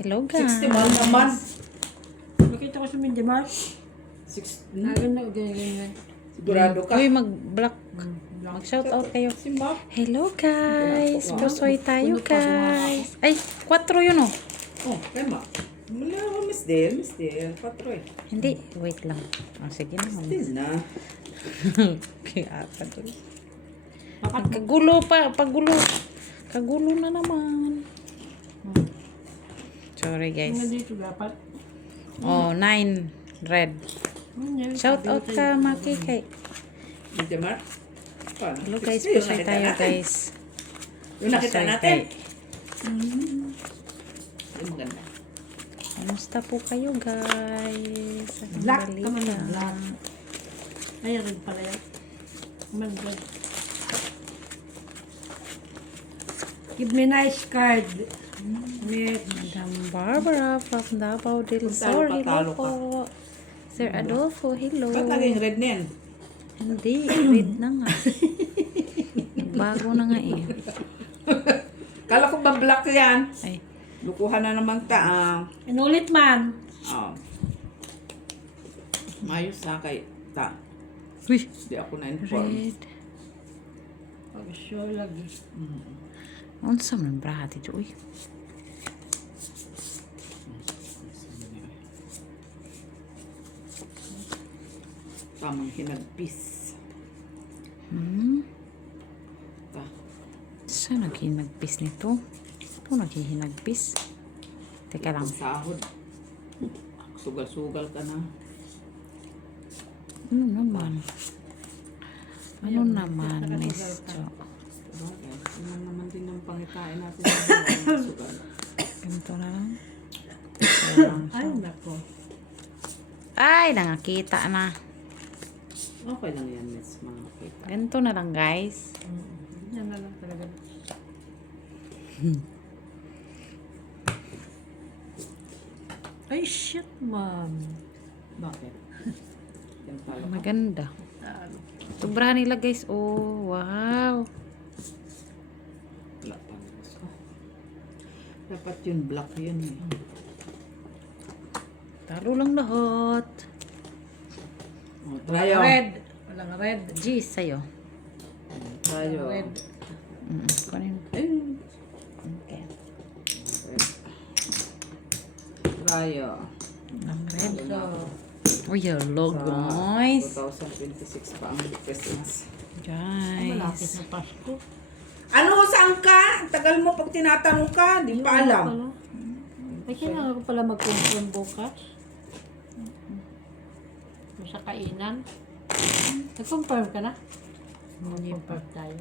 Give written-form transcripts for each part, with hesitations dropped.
Hello guys. 61 naman. Nakita ko sa Mindimar. 6, Ganyan, ganyan. sigurado ka. Uy, mag-block. Mag-shout out kayo. Si Map. Hello guys. Pusoy tayo guys. Ay, 4 yun oh. Oh, kay Map. Mula ako, Miss Del. 4 eh. Hindi, wait lang. Oh, sige na. Still na. Kaya ata doon. Kagulo pa. Pagulo. Kagulo na naman. Sorry guys. Dito dapat. Oh, 9. Red. Shout out ka, Maki. Kay. Hindi, Mark. Hello guys, pusoy tayo guys. Yung nakita Pusoy natin. tayo. Yung maganda. Kamusta po kayo guys? Anong Black balita? naman yung black. Ay, red pala yan. Man, red. Give me nice card. Met. Madam Barbara from Davao del Sur. Hello Patalo ka. po. Sir Adolfo, hello. Ba't naging red na yan? Hindi, red na nga. Bago na nga eh. Kala ko ba black yan? Ay, Lukuhan na namang ta. Inulit man. Mayos sa kay ta. uy, Hindi ako na-inform. red. Pag-sure lagi. Unsa man brahati ito, uy. Tamang hinagpis. Ta. Saan naghinagpis nito? Ito naghihinagpis. Teka lang. Sahod. Sugal-sugal ka na. Ano naman? Ano naman, Miss Jo? Bagay. Yun naman din ang pangitain natin. Sugal. Ganito na lang. Ay, nako. Ay, nangakita na. Okay lang yan, Miss. Mga kita. Ganito na lang, guys. Yan na lang talaga. Ay, shit, ma'am. Bakit? Yan pala. Maganda. Sobrahan nila, guys. Oh, wow. Wala pa. Dapat yun, black yun eh. Talo lang lahat. Oh, tayo. Red. Walang red. G, sa'yo. Tayo. Red. Kunin. Ayun. Okay. Tayo. Ang red. So, Oh, yellow, guys. 2026 pa ang presents. malapit Guys. na Pasko. Ano, saan ka? Tagal mo pag tinatanong ka, di pa alam. Ay, kailangan ko pala mag-confirm bukas. Sa kainan. Nag-confirm ka na? Mag-confirm tayo.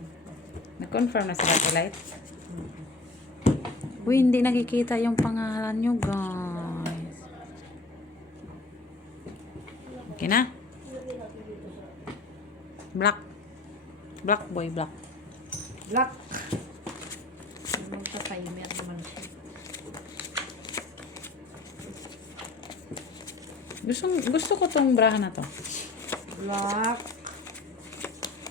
Na-confirm na sila sa light. Uy, hindi nakikita yung pangalan nyo, guys. Okay na? Black. Black boy, black. Black. Anong ka-timer naman siya. Gusto ko tong braha na to. Black.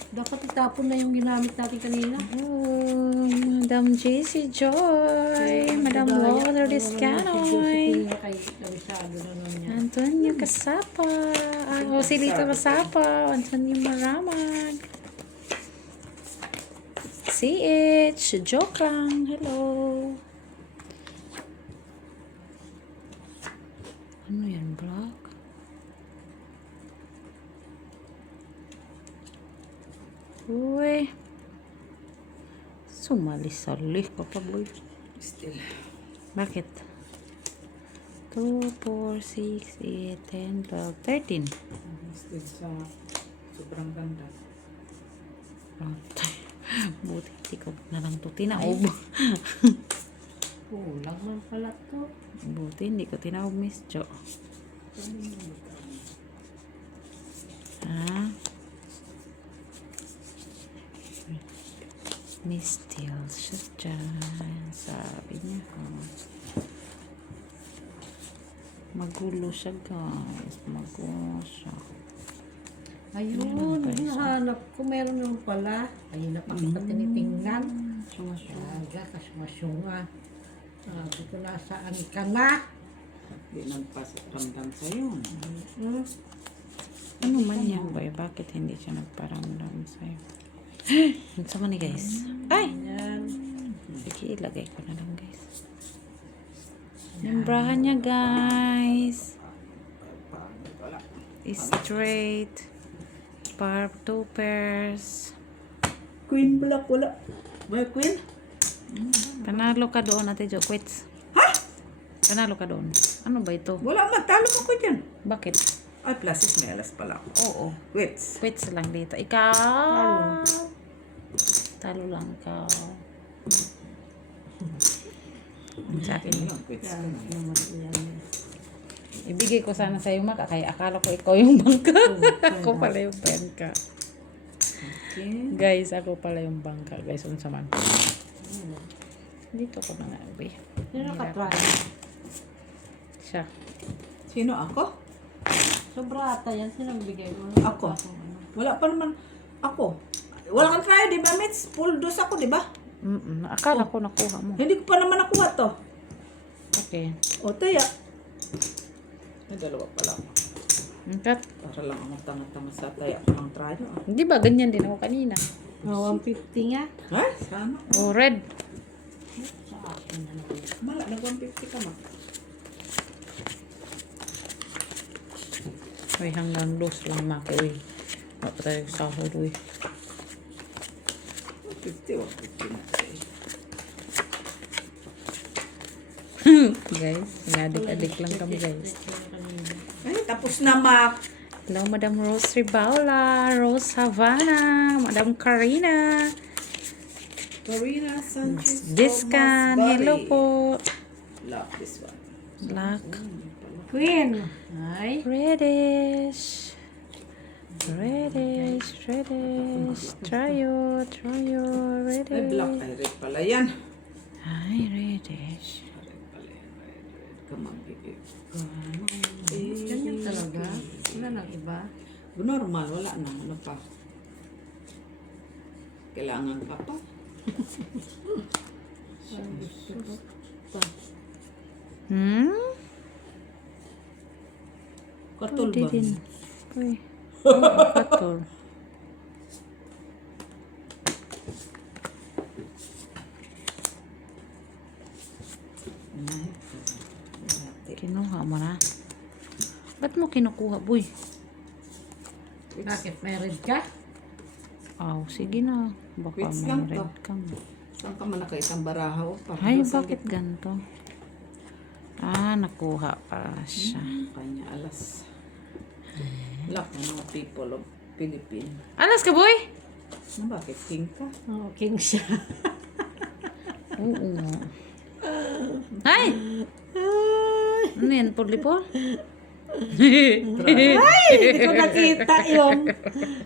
Dapat itapon na yung ginamit natin kanina. Oh, Madam JC Joy. Madam Lola Discanoy. Kay Lawisado na naman yan. Antonio Casapa. Joselito Casapa. Antonio Maramag. CH. Joke lang. Hello. Ano yan, vlog? Uy. Sumali-sali ka pa, boy. Still. Bakit? 2, 4, 6, 8, 10, 12, 13. Still sa sobrang ganda. Buti hindi ko na lang ito tinaob. Kulang man pala to. Buti hindi ko tinaob, Miss Jo. Ha? Miss Till siya dyan. Sabi niya. Magulo siya, guys. Magulo siya. Ayun, hinahanap ko. Meron naman pala. Ayun na pa kita tinitingnan. Sunga-sunga. Aga, kasunga-sunga. Sabi ko, nasaan ka na? Di nagparamdam sa'yo. Hmm? Ano man yan, boy? Bakit hindi siya nagparamdam sa'yo? Ang sama ni guys. Ay! Yan. Sige, ilagay ko na lang, guys. Yung brahan niya, guys. Straight. Two pairs. Queen black, wala. May queen? Panalo ka doon, Ate Jo. Quits. Ha? Panalo ka doon. Ano ba ito? Wala man, talo ako dyan. Bakit? Ay, plus may alas pala ako. Oo. Quits. Quits lang dito. Ikaw. Talo lang ikaw. Sa akin. Lang, quits ka na. Ibigay ko sana sa'yo, Maka. Kaya akala ko ikaw yung bangka. Ako pala yung bangka. Okay. Guys, ako pala yung bangka. Guys, unsa man. Dito ko na nga, boy. Sino ka try? Siya. Sino ako? Sobra ata yan. Sino ang bigay mo? Ako. Wala pa naman. Ako. Wala kang try, di ba, Mitch? Full dose ako, di ba? Akala ko nakuha mo. Hindi ko pa naman nakuha to. Okay. O, taya. May dalawa pala ako. Cut. Para lang ang tanga-tanga sa taya ko ng try. Di ba ganyan din ako kanina? 150 nga. Ha? Sana. Oh, red. Sa akin na lang. Mala, nag-150 ka ma. Uy, hanggang dos lang, Maki. Uy. Wala pa tayo sahod, uy. 150 na. Guys, inadik-adik lang kami, guys. Ay, tapos na, Mac. Hello, Madam Rose Ribaula, Rose Havana, Madam Karina, Karina Sanchez. Discan, Thomas hello Bari. po. Love this one. Black, Queen. Ay. reddish, reddish, reddish, trio, Ay, black. reddish. Ay, red pala yan. Ay, reddish. Red pala yan. Red. Kamang-gigit. Ganyan talaga. Wala nang iba. Normal, wala na. Ano pa? Kailangan ka pa. Hmm? Katul Pwede ba? din. Uy. Katul. Kinuha mo na. Ba't mo kinukuha, boy? Bakit? May red ka? Aw, sige na. Baka Quits may lang to. red kang. Saan ka man nakaitang barahaw? Ay, bakit ganito? Ah, nakuha pa siya. Kanya alas. Lock ng mga people of Philippines. Alas ka, boy? Ano, bakit king ka? Oo, king siya. Oo nga. Ay! Ano yan, purli-por? Hindi ko nakita yun.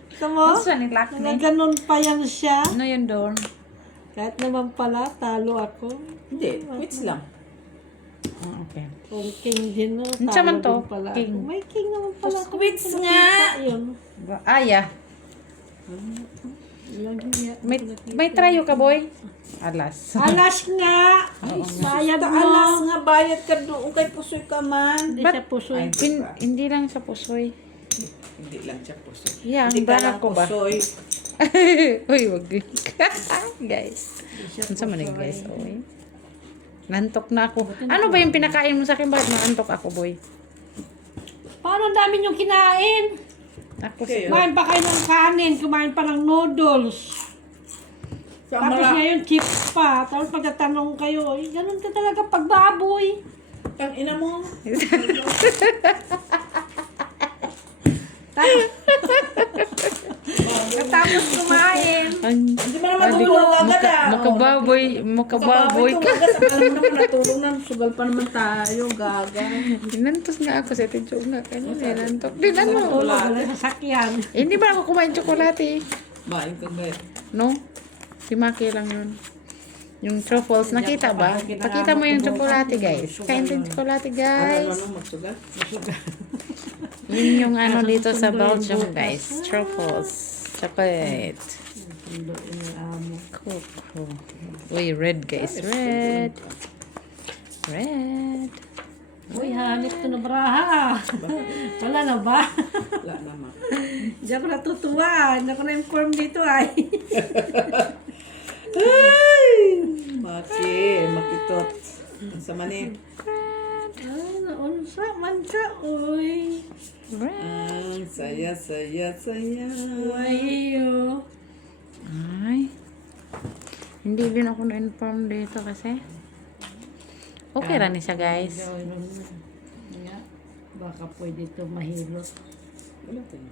Ito mo? Ano siya ni Lock Mga ganun pa yan siya. Ano yun doon? Kahit naman pala, talo ako. Hindi, quits lang. Ah, okay. Kung king din, no, Ano siya man talo to? din pala. King. Ako. May king naman pala. ako. Quits Nakita nga! Yun. Aya. Lagi niya. May trayo ka, boy? Alas. Alas nga! Bayad Sa mo! alas nga, bayad ka doon kay Pusoy ka man. Hindi siya pusoy. Hindi lang sa pusoy. Hindi lang siya Pusoy. Yeah, ang Hindi ka lang baka ko ba? Pusoy. Uy, wag. Guys. Ano sa manig, guys? Uy. Nantok na ako. Ano ba yung pinakain mo sa akin? Bakit nantok ako, boy? Paano ang dami niyong kinain? Ako Okay. Kumain pa kayo ng kanin, kumain pa ng noodles. Sa Tapos mga, ngayon chips pa. Tapos pagtatanong kayo, eh, ganun ka talaga pagbaboy. tang ina mo. Tapos kumain. Hindi mo naman tulog agad ah. Makababoy ka. Tumagas, akala mo naman natulog na. Sugal pa naman tayo, gaga. Nantos nga ako sa Tito nga. Kanina, nantok din ano. Wala sa sakyan. Hindi ba ako kumain tsokolate? Bain ka ba? No? Si Maki lang yun. Yung truffles, nakita ba? Pakita mo yung tsokolate, guys. Kain din tsokolate, guys. Ano, magsugal? Yun yung ano dito sa Belgium, guys. Truffles. Chocolate. Coco. Uy, red, guys. Red. Red. Uy, hanip to na braha. Wala na ba? Wala naman. Hindi ako natutuwa. Hindi ako na-inform dito ay. Ay! Makitot. Ang sama ni. Ay, naunsa man ka, uy. Red. Ang saya. Wayo. Ay. Hindi din ako na-inform dito kasi. Okay ra ni siya, guys. Gawin mo na. Nga, baka pwede ito mahilot. Wala tayo.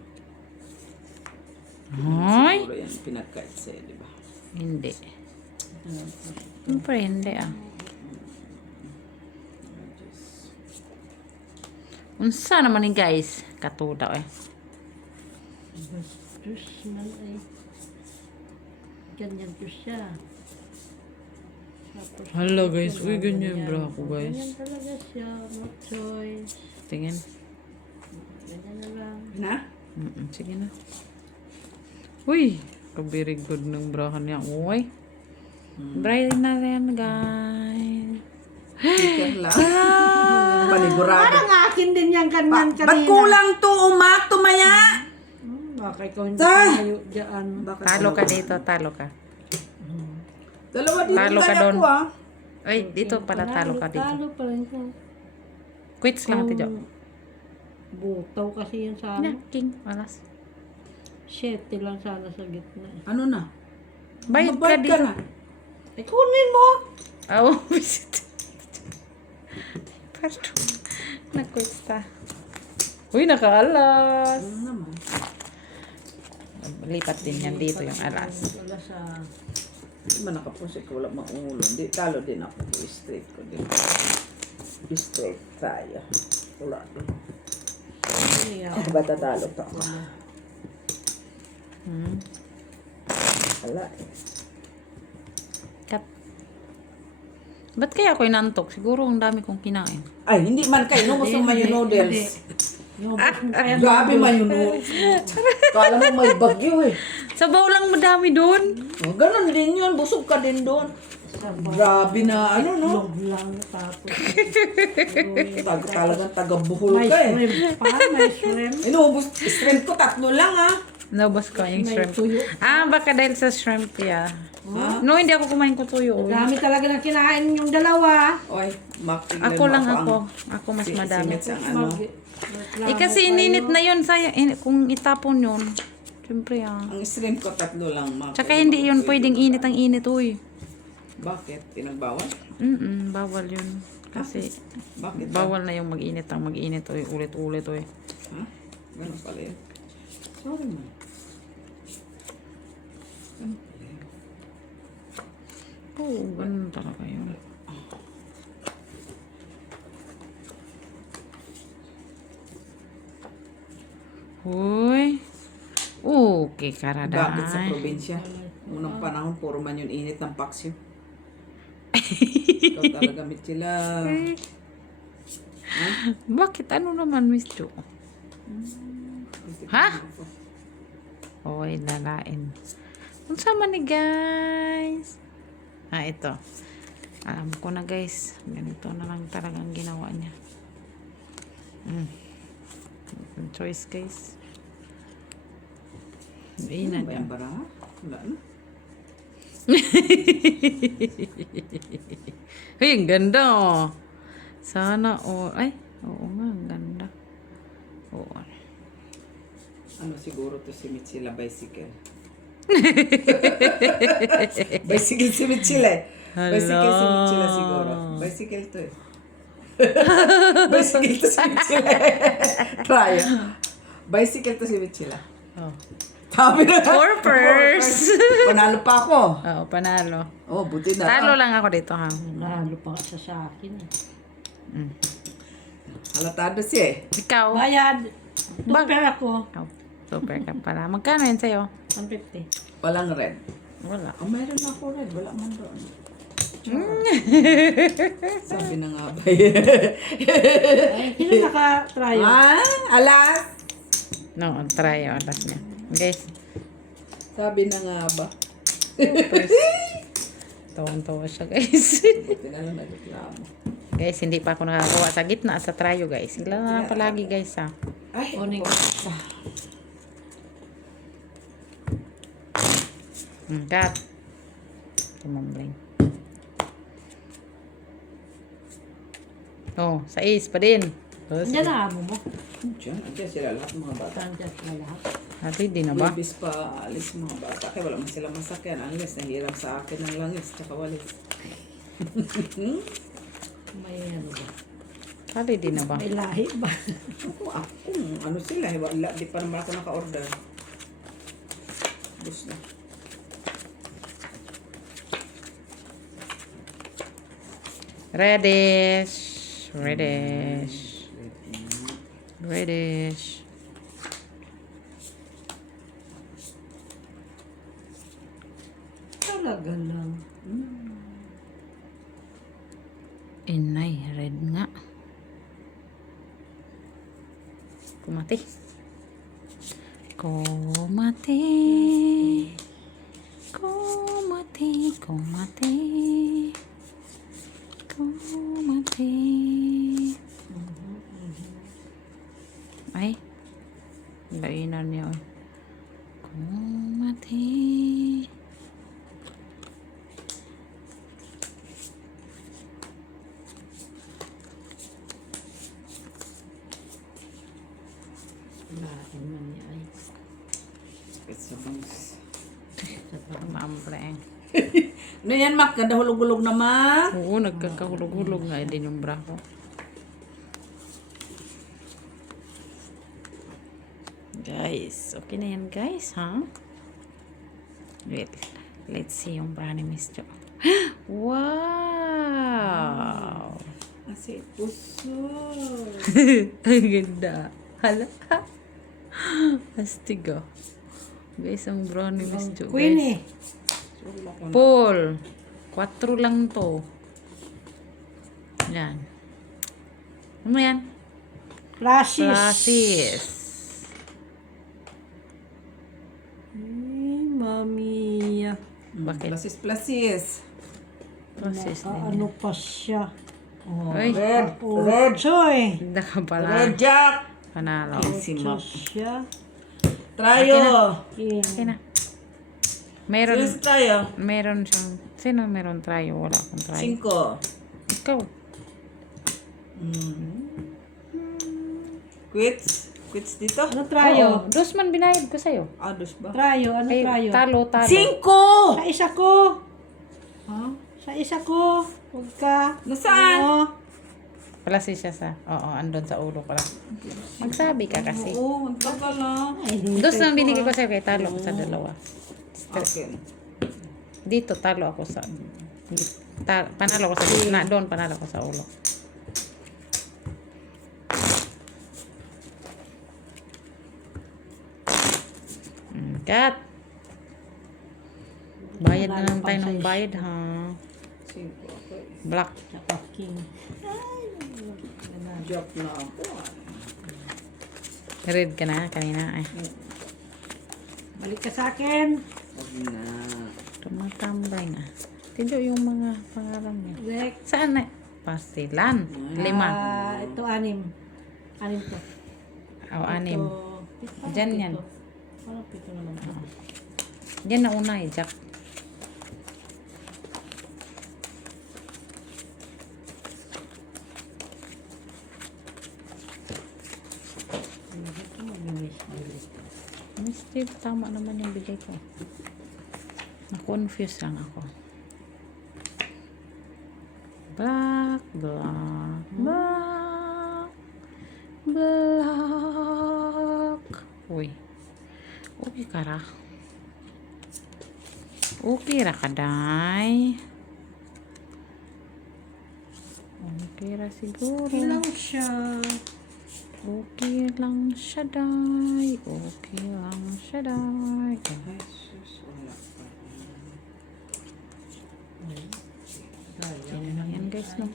Ay. Siguro yan pinagkait sa'yo, di ba? Hindi. Siyempre, hindi ah. Unsa naman ni guys? Katuda eh. Bastos man ay. Ganyan ko siya. Tapos, Hala guys, uy ganyan bra ako guys. ganyan talaga siya. No choice. Tingin. Ganyan na lang. Na? Sige na. Uy, very good ng brahan niya. Uy. Bright na rin guys. Sticker lang. Panigurado. Parang akin din yan ganyan kanina. Ba't kulang to, umak, tumaya? Baka ikaw hindi Tay! tayo dyan. Bakit Talo ka dito, talo ka. Dalawa dito Talo ka kaya doon. ko ah. Ay, dito pala talo ka dito. Talo pa rin ka. Quits lang ito. Butaw kasi yan sa ano. King, malas. 7 lang sana sa gitna. Ano na? Bayad ka Mabayad dito. na. Ay, kunin mo! Oh, visit. Pardon. Nag-quits ta. Uy, nakaalas. Ano naman? Lipat din yan dito yung alas. Wala sa... Hindi man nakapusik ko, wala maungulo. Hindi, talo din ako. Straight ko din. Straight tayo. Wala din. Bata talo to ako. Wala eh. Cut. Ba't kaya ako inantok? Siguro ang dami kong kinain. Ay, hindi man kayo. Nung gusto mo yung noodles. Yung kaya Grabe man yung noodles. Kala mo may bagyo eh. Sabaw lang madami doon. Oh, ganun din yun. Busog ka din doon. Grabe na ano no. log lang tapos. Talagang taga-buhol May ka eh. shrimp pa, may shrimp. Inubos, shrimp ko 3 lang ah. Naubos ko yung May shrimp. tuyo. Ah, baka dahil sa shrimp ya. Ha? No, hindi ako kumain ko tuyo. Uy. Dami talaga ng kinain yung dalawa. Oy, makikilala Ako lang ang- ako. Ako mas si- madami. si Mitch ang ano. Eh kasi ininit na yun. Kung itapon yun. Siyempre ah. Ang shrimp ko 3 lang. Tsaka hindi yun pwedeng init ang init. Uy. Bakit? Pinagbawal? Bawal yun. Kasi Bakit? bawal na yung mag-init ang mag-init. Uy. Ulit-ulit. Uy. Ha? Ganun pala yun. Sorry man. Oo, ganun talaga yun. Uy. Okay, karada. Bakit sa probinsya? Unang panahon, puro man yung init ng paksyo. Ikaw talaga, Mitchila. Bakit? Ano naman, Miss Jo? Ha? Oy, lalain. Kung sama ni guys. Ah, ito. Alam ko na guys. Ganito na lang talagang ginawa niya. Choice guys. Hindi na Ano ba yung bara? Wala na. Ay, ang ganda oh. Sana ay, oo nga, ang ganda. Oo. Ano siguro to si Mitchila bicycle? Bicycle si Mitchila eh. Bicycle si Mitchila siguro. Bicycle to eh. Bicycle to si Mitchila eh. Try. Bicycle to si Mitchila. Oh. Sabi na. Four purse. Panalo pa ako. Oo, panalo. Oh, buti na. Talo lang ako dito ha. Nahalo pa ka sa akin. Halatado siya eh. Ikaw. Bayad. Super ako. Oh, super ka pala. Magkano yun sa'yo? 150. Walang red. Wala. Oh, mayroon na ako red. Wala man doon. Sabi na nga ba Ay, sino naka-try? alas. No, try yung alas niya. Guys, Sabi na nga ba. first. Tawang-tawa siya guys. Buti na lang nagreklamo. Guys, hindi pa ako nakagawa sa gitna at sa trayo, guys. Sila na lang palagi, guys, ha. Ay, Oning. Cut. Tumambling. Oh, 6 pa din. Andiyan na amo mo. Andiyan sila lahat mga bata. Andiyan sila lahat. Ate, di na ba? Walis pa, alis mga bata. Kaya wala man sila masakyan. Unless nahiram sa akin ng langis. Tsaka walis. May ano ba? Ate, di na ba? May lahi ba? Ano sila? Wala, di pa naman ako naka-order. Bus na. Reddish. Reddish. Reddish. Talaga lang. Inay, red nga. Kumati. Kumati. Kumati. Kumati. Kumati. Ay. Lainan niya. Oy. Kumati. Lahi man niya ay. It's a bus. Maambreng. Ano yan, Mak? Ganda hulog-hulog na, Mak. Oo, nagkakahulog-hulog nga din yung bra ko. Guys, okay na yan guys, ha? Wait, let's see yung bra ni Miss Jo. Wow! Kasi puso. Ang ganda. Hala. Astig oh. Guys, ang bra ni Miss Jo, Queen guys. eh. Paul. 4 lang to. Yan. Ano yan? Flashes. Flashes. Mami. Bakit? Plasis. Flashes din yan. Ano pa siya? Oh, Ay, Red. Red. Choy. ganda ka pala. Red Jack. Panalo. Si Ito Mak. siya. Trayo. King. Okay na. Meron, Sis tayo. meron siyang, sino meron trayo? Wala akong trayo. 5. Ikaw. Quits. Quits dito. Ano trayo? Oo, dos man binayad ko sa'yo. Ados ba? Trayo. Ano Ay, trayo? talo. 5! Sa isa ko. Ha? Sa isa ko. Huwag ka. Nasaan? Ano? Pala siya sa, andun sa ulo pala. Magsabi ka kasi. Oo, ang tagal ah. Ay, hindi. Dos lang binigay ko sa'yo, kaya talo ko sa dalawa. Okay. Dito, talo ako sa, panalo ko sa gitna. Doon, panalo ko sa ulo. Cut. Bayad na lang tayo ng bayad, ha? 5. Okay. Black. Tsaka king. Job na ako. Red ka na kanina. Ay, Balik ka sa akin. Huwag na. tumatambay na. Tido yung mga pangalan niya. Rek. Saan na? Pastilan. 5. Ito 6. 6 to. O, 6. Ito, Diyan yan. Parang 7 naman to. Yan na una eh, Jack. Ito mag-miss. Miss Steve, tama naman yung bigay ko. Na-confuse lang ako. Black, black, black, black. Uy. Okay ka ra. Okay ra ka, day. Okay ra siguro. Ilang siya. Okay lang siya, day. Okay lang siya, day. Ay, sus. Wala pa. Yan lang yan, guys, no?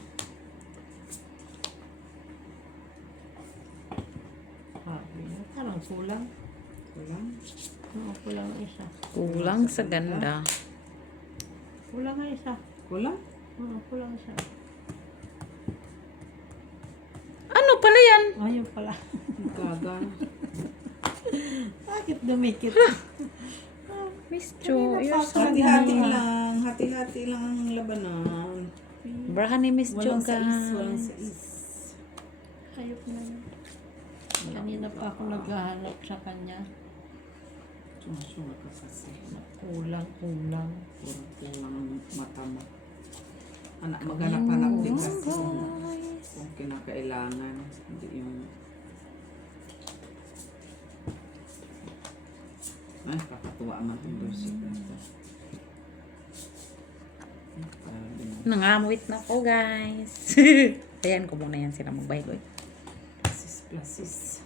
Parang kulang. Kulang. Oo, kulang ang isa. Kulang sa ganda. Kulang ang isa. Kulang? Oo, kulang isa. Ayun pala. Gaga. Bakit dumikit? Miss Jo, you're so Hati-hati good. lang. Hati-hati lang ang labanan. Brahan ni Miss Jo, Walang sais, walang guys. sais. Ayok na yun. Kanina pa ako naghahanap sa kanya. Sunga ka kasi. Kulang. Puro kulang ang mata mo. Anak, maghanap-hanap din kasi kung kinakailangan. Hindi yung... Ay, kakatuwa man itong Lucy. Nangamwit na ko, guys. Ayan ko muna yan sila magbayad. Plasis.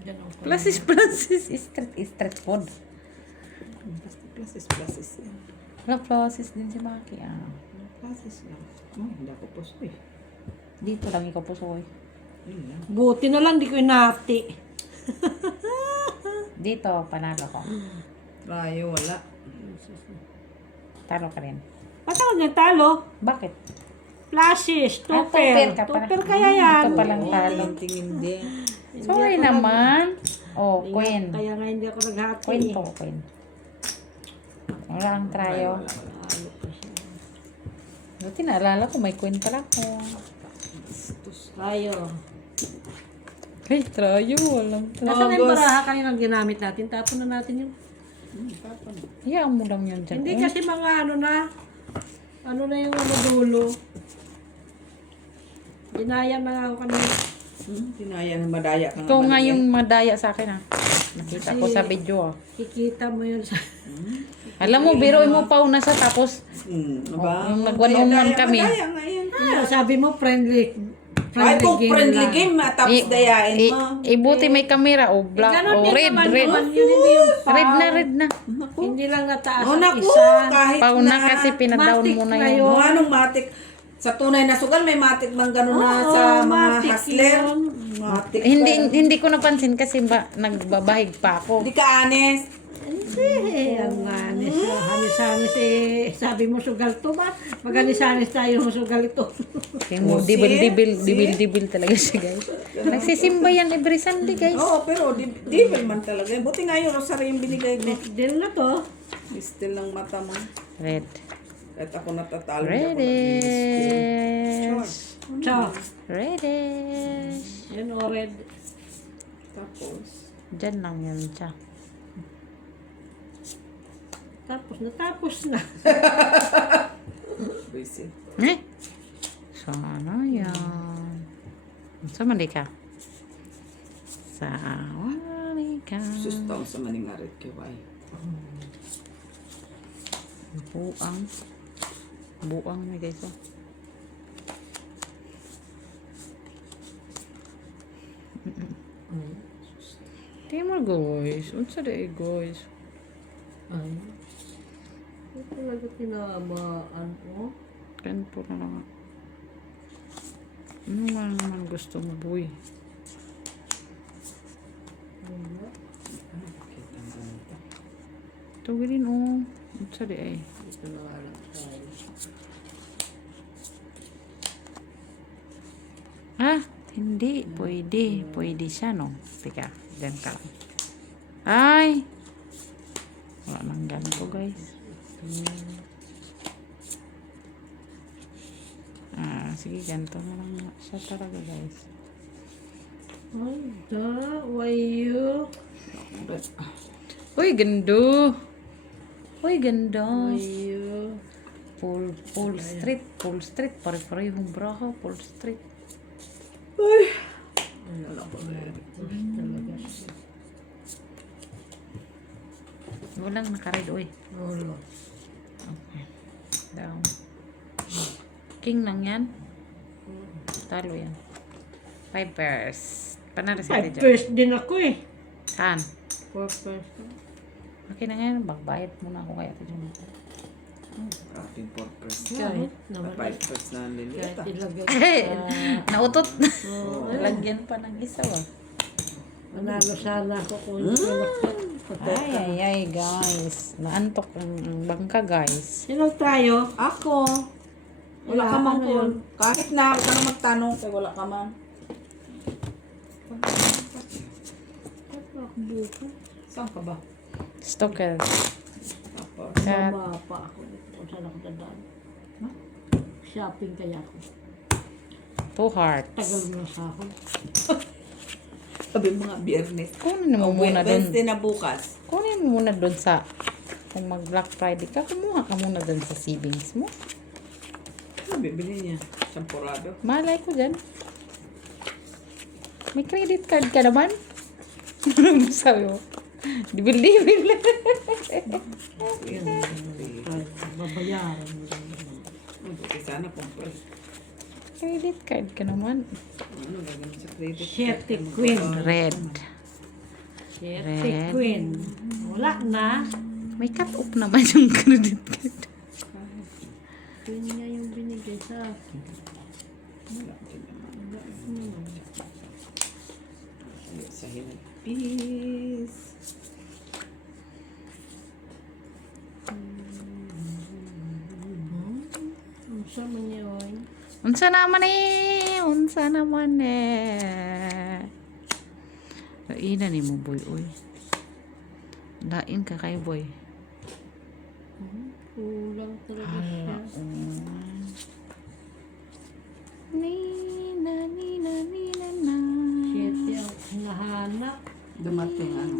Diyan ang Plasis. Street food. Plasis yan. Wala plasis din si Maki. Ah. Plasis lang. Oh, hindi ako puso eh. Dito lang ikaw po, soy. Yun lang. Buti na lang di ko inati. Dito, panalo ko. Rayo, wala. Talo ka rin. Ba't ako talo? Bakit? Flashes, Ah, tupper. ka pala. Tupper kaya yan. Ito palang talo. Tingin din. Sorry naman. Oh, queen. Kaya nga hindi ako naghati. Queen po, queen. Wala ang trayo. Ano pa siya? Buti naalala ko, may queen pala ko. Tayo. Ay, trayo. Walang trayo. Nasaan yung baraha kanina ginamit natin? Tapon na natin yung... Iyaan mo lang yun dyan. Hindi Oh. kasi mga ano na yung ano dulo. Dinaya na ako kanina. Tinaya na madaya ka Ikaw nga baligyan. yung madaya sa akin, ah. Nakita ko sa video, ah. Kikita mo yun sa... Alam mo, biroin mo pauna sa tapos Ano ba? yung nag-one-on-one kami. Madaya nga yan. sabi mo friendly. Ay, kung friendly lang. game, tapos dayain mo. Buti may camera, o black, Ganon o din red, naman red. naman yun, hindi yung Red na. Hindi lang nataas Oh, ang naku, isa. kahit Pauna na. kasi pinadown Matik mo na na yun. yun. Kung anong matik. Sa tunay na sugal, may matik bang gano'n na Oo, sa mga matik hustler? yun. Matik Hindi ko napansin kasi nagbabahig pa ako. Hindi ka honest. Hindi, ang manis. Hanis-hanis eh. Sabi mo sugal to ba? Mag-hanis-hanis tayo mo sugal ito. Tingnan mo, dibil talaga siya, guys. Nagsisimba yan every Sunday, guys. Oo, pero devil man talaga. Buti nga yung rosary yung binigay ko. Din na to. Still lang mata mo. Red. Kahit ako natatalo. hindi ako Reddish. Cha. Reddish. Yan o red. Tapos, Diyan lang yan siya. Natapos na. basic. Eh? Sana yan. Sa mali ka. Sa mali ka. Sustaw sa maningarit kiway. Buang na guys. Oh. Tingnan mo guys. Unsa day guys? Ay. Ito talaga tinamaan mo. Ganito na lang. Ano man naman gusto mo, boy? Wala. Bakit ang ganito? Tawilin, oh. Unsa day ay? Ito na nga lang tayo. Ah, hindi. Pwede. Pwede siya, no? Teka, dyan ka lang. Ay! Wala nang ganito, guys. Sige, ganito na lang siya talaga, guys. Ay, why you? Uy, gando! Uy, ganda! Why you? Full street. Full street. Pare-parehong braha. Full street. Talaga siya. Walang nakarid, uy. Wala. Down. King lang yan. Talo yan. 5 pairs. Panalo si Ate Jo. First din ako eh. Saan? 4 first. Okay na ngayon. Magbayad muna ako kay Ate Jo. Ating podcast. Kahit naman. Podcast na Kahit nilita. ilagay Nautot. Oo. Lagyan pa ng isa, ah. Manalo sana ako kung Ay, guys. Naantok ang bangka, guys. Sino tayo? Ako. Wala ka man Ano po. yun? Kahit na, huwag ka na magtanong kaya wala ka man. Ako buko. Saan ka ba? Stoker. Tapos, Kat. Mama pa ako. Kung saan ako dadaan. Ha? Shopping kaya ako. 2 hearts. Tagal mo na sa akin. sabi mga biyernes. Kunin mo muna doon. Wednesday na bukas. Kunin mo muna doon sa, kung mag Black Friday ka, kumuha ka muna doon sa savings mo. Ano bibili niya? Champurado? Malay ko dyan. May credit card ka naman. Ano sabi mo? Dibil-dibil. Yan. Ay, babayaran mo lang. Mabuti sana kung pwede. Credit card ka naman. Ano gagawin sa credit? Siyete card? queen. Red. Siyete Red. queen. Wala na. May cut-off naman yung credit card. Queen nga yung binigay sa akin. Wala din naman. Ay, sa hinagpis. Ang sama niya yun. Unsa naman eh? Unsa naman eh? Laina ni mo boy, oy. Lain ka kay boy. Kulang talaga siya. Nina, nina, nina, na. Siyete ang hinahanap. Dumating ano.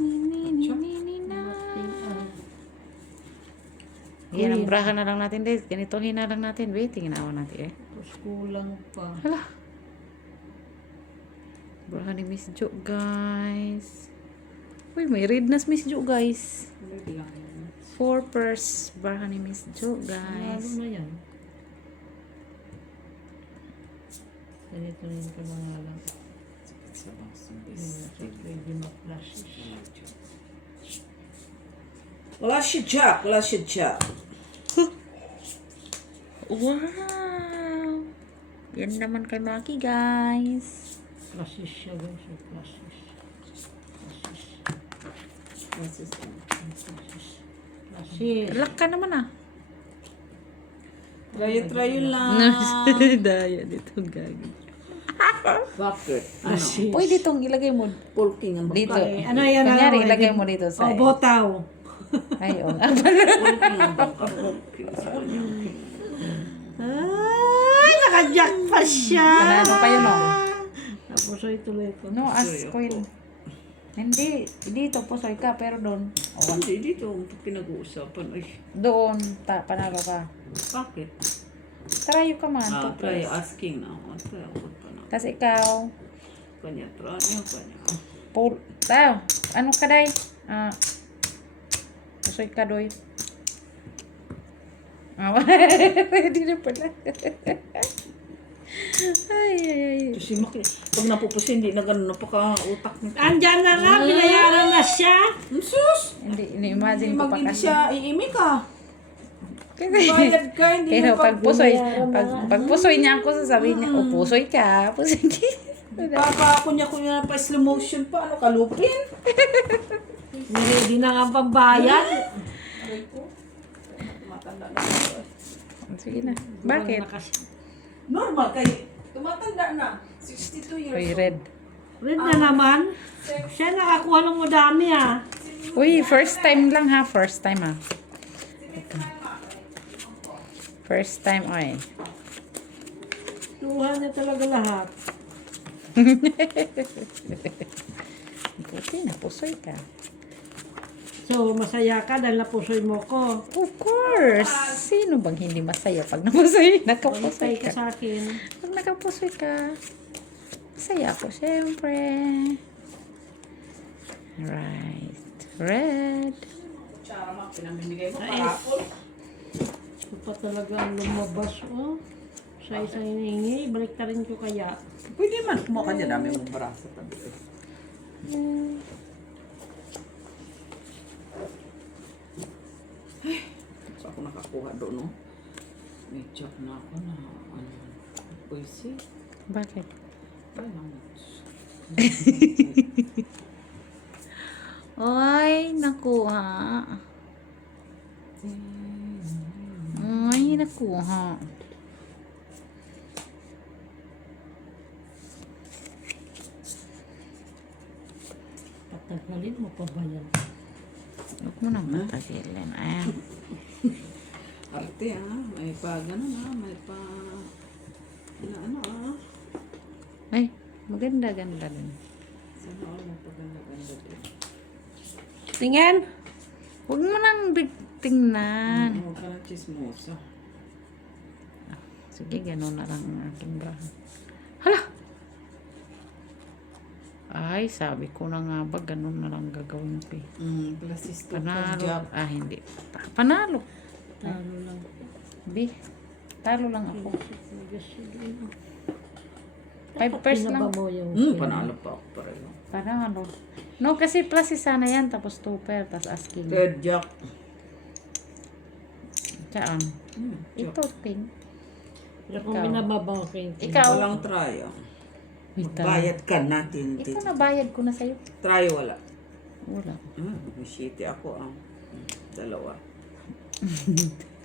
Dumating ang Yan ang brahan na lang natin, guys. Ganito hina lang natin. Wait, tingnan natin eh. tapos kulang pa. Hala. Brahan ni Miss Jo, guys. Uy, may red na si Miss Jo, guys. Pwede lang yun. 4 purse. Brahan ni Miss Jo, Lalo guys. na yan. Ganito rin ka mga lang. Sa box ng Pwede ma-flashes. Wala siya Jack. Wala siya Jack. Wow! Yan naman kay Maki, guys. Flashes siya guys. Flashes. Flashes. Flashes. Lak ka naman ah. Try lang. Daya dito, gagi. Bakit? Ano? Pwede itong ilagay mo Polking ang dito. Okay, ano yan? Kunyari, Ano, ilagay eh, mo dito sa... Oh, botaw. Ay, oh. Polking ang bangka. Ay, nakajack pa siya. Nanalo pa yun, oh. Tapos ay tuloy ko. No, as queen. Hindi, dito pusoy ka, pero doon. Oh, hindi dito. Ang pinag-uusapan. Ay, Doon, panalo ka. bakit? Try ka man. Ah, to try press. asking na. Try ako pa na. Tapos ikaw, Kanya, try niyo, kanya. ano ka day? Pusoy ka doy. Ready na pala. ay. Kasi pag napupusin, hindi na gano'n napaka-utak nito. Andyan na nga, binayaran na siya. Sus! Hindi, ini-imagine Hindi ko pa mag-hindi kasi. siya iimi ka. Bayad ka, hindi Pero mo pag pusoy, pag pusoy niya ako, sasabihin niya, oh, pusoy ka, pusoy ka. Kunya pa slow motion pa. Ano, kalupin? Ready na nga ang pambayad. Aray ko. Tumatanda na ako. Sige na. Bakit? Normal kay tumatanda na. 62 years Uy, old. red. Red na naman. Siya nakakuha ng madami ah. Uy, first time lang ha. First time ha. First time, oy. Kuha niya talaga lahat. Buti na, pusoy ka. So, masaya ka dahil napusoy mo ko. Of course. Sino bang hindi masaya pag napusoy? Nakapusoy Pagkay ka ka. sa akin. Pag nakapusoy ka, masaya ako, syempre. Right. Red. Kutsara, pinamimigay mo Ay. parapol. Ito pa talaga ang lumabas oh. Sa isang hiningi, balik rin ko kaya. Pwede man, kumuha ka dyan. Dami mong braso tabi. So ako nakakuha doon, no? May job na ako na, ano, puisi. Bakit? Oy, nakuha. Oy, nakuha. Patagalin mo pa ba yan? Huwag mo nang patagilin. Ayan. Arte may pa gano'n may pa ano Ay, maganda-ganda din. Sana all may pa ganda din. Tingin! Huwag mo nang tingnan. Huwag ka ng chismosa. Sige, gano'n na lang ang aking braha. Hala! Ay, sabi ko na nga ba, gano'n na lang gagawin ko eh. Plasis to Panalo. job. Ah, hindi. Panalo. Talo lang. B. Talo lang ako. 5 Dapat pairs pinaba lang. mo yung Panalo pa ako pareho. Panalo. No, kasi plus sana yan, tapos 2 pair, tapos asking. Third jack. Saan? Jack. Ito, pink. Pero kung binababa ko yung Ikaw. Walang try. Ito. Bayad ka natin. Ito na, bayad ko na sa'yo. Try wala. Wala. May shitty ako dalawa.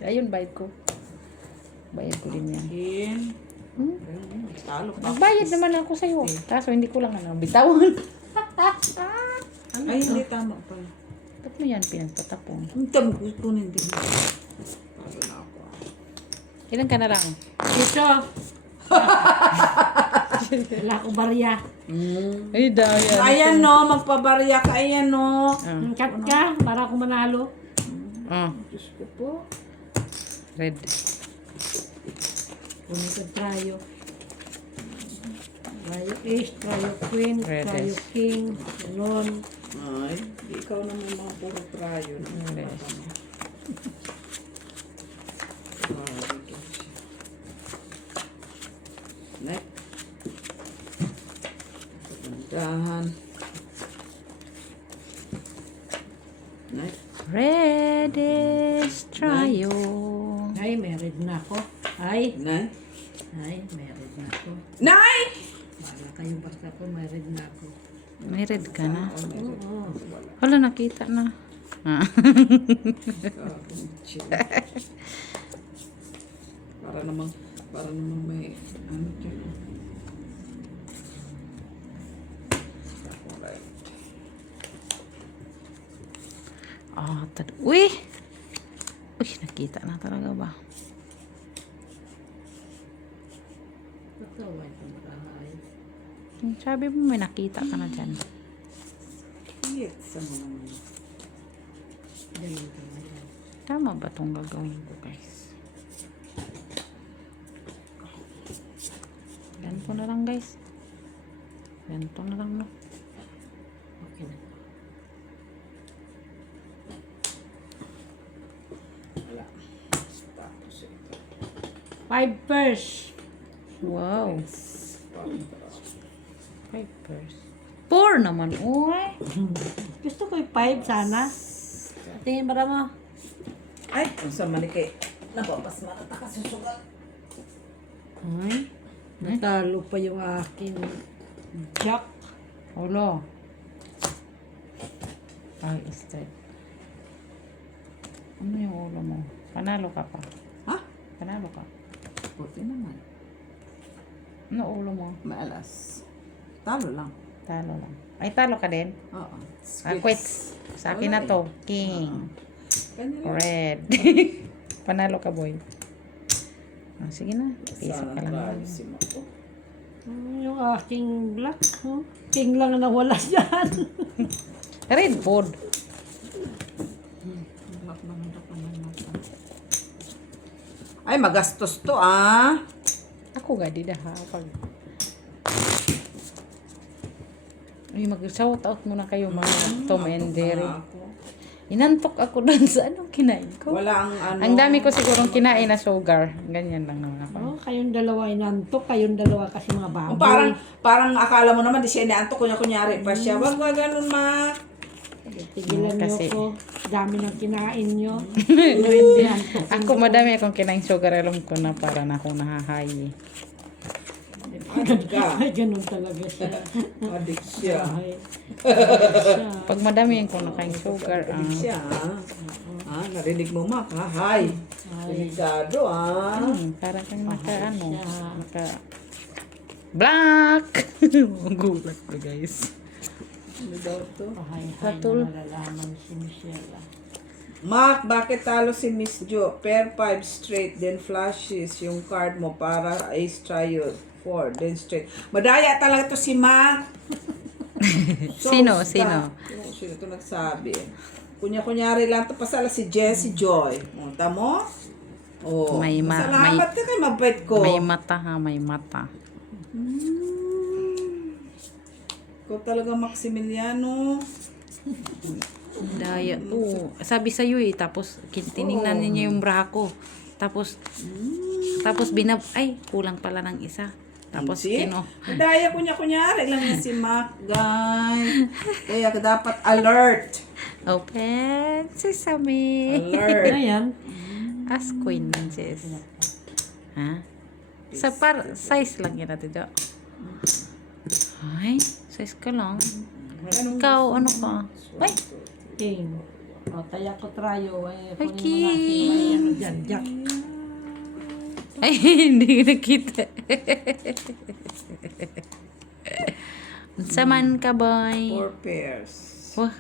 Ayun, bayad ko. Bayad ko din yan. In. Talo pa. Nagbayad naman ako sa'yo. Kaso hindi ko lang bitawan. Ay, hindi tama pala. Ba't mo yan pinagtatapon? Ang tamo ko kunin din. Talo na ako. Ilan ka na lang? Ito. Wala ko barya. Ay, dahil. Ayan no, magpabarya ka. Ayan no. Cut ka para ako manalo. Diyos ko po. Red. Kunin ko trayo. Trayo ace, trayo queen, Red trayo ace. king. Ganon. Ay, ikaw naman mga puro trayo. Next. Pagbandahan. Next. Red is trio. Ay, married na ako. Ay, Next. married na ako. Nay! Wala kayo basta po, married na ako. May red ka na. Oo. Wala, nakita na. Ah. Para namang may ano dyan. Uy! Uy, nakita na talaga ba? Totoo, ito makahay. Sabi mo may nakita ka na dyan. Hiyat sa mga naman. Ganun ka na yan. Tama ba itong gagawin ko, guys? Ganito na lang, guys. Ganito na lang, no? Okay na. Wala. Tapos ito. 5 pairs. Wow. 5 pairs. 4 naman, uy. Gusto ko yung 5 sana. Tingin para mo. Ay, kung sa manikay. Napapas marata kasi sugal. Ay, natalo pa yung aking jack. Ulo. Ay, straight. Ano yung ulo mo? Panalo ka pa. Ha? Panalo ka. Puti naman. Ano ulo mo? Maalas. Talo lang. Talo lang. Ay, talo ka din? Oo. Quits. Sa akin na to. King. Kanya lang. Red. Panalo ka, boy. Ah, sige na. Piso ka lang. Trasim ako. Yung aking black. Huh? King lang na nawala dyan. Red board. Ay, magastos to Ako ga, di ha. Pag... Ay, mag-shout out muna kayo mga Tom and Jerry. Inantok ako doon sa anong kinain ko. Wala ang ano. Ang dami ko sigurong kinain na sugar. Ganyan lang naman ako. Oh, kayong dalawa inantok. Kayong dalawa kasi mga baboy. Parang akala mo naman di siya inaantok kunyari pa siya. Wag ganun, ma. Tigilan niyo Kasi- ko. Dami ng kinain niyo. Ako madami akong kinain sugar. Alam ko na para na akong nahahayi. Adik ka. Ay, ganun talaga siya. Adik siya. Ay, Pag madami yung nakain sugar, Adik siya, narinig mo, ma. Hi. Delikado, parang kang naka black. Gulat ko, guys. Ano daw to? Pahay-hay Patul. na nalalaman si Michelle. Mark, bakit talo si Miss Jo? Pair 5 straight, then flashes yung card mo para ace trial 4, then straight. Madaya talaga to si Mark. Sino? Sino to nagsabi? Kunya-kunyari lang to pasala si Jessie Joy. O, tamo? O, salamat ka kay mabait ko. May mata ha, may mata. Ikaw talaga Maximiliano. Daya. Oo. Sabi sa'yo eh. Tapos, tinignan niya yung bra ko. Tapos, ay, kulang pala ng isa. Tapos, Daya kunya-kunyari lang yan si Mac, guys. Kaya dapat alert. Open sesame. Alert. Ayan. As queen, sis. Ha? Size lang yan natin do. Ay, size ka lang. Ikaw, ano ka? Ay, King. O, taya ko trayo. Ay, Kunin mo natin. King. May ano dyan, Jack. ay, hindi ko nakita. Saman ka, boy. 4 pairs. Wah,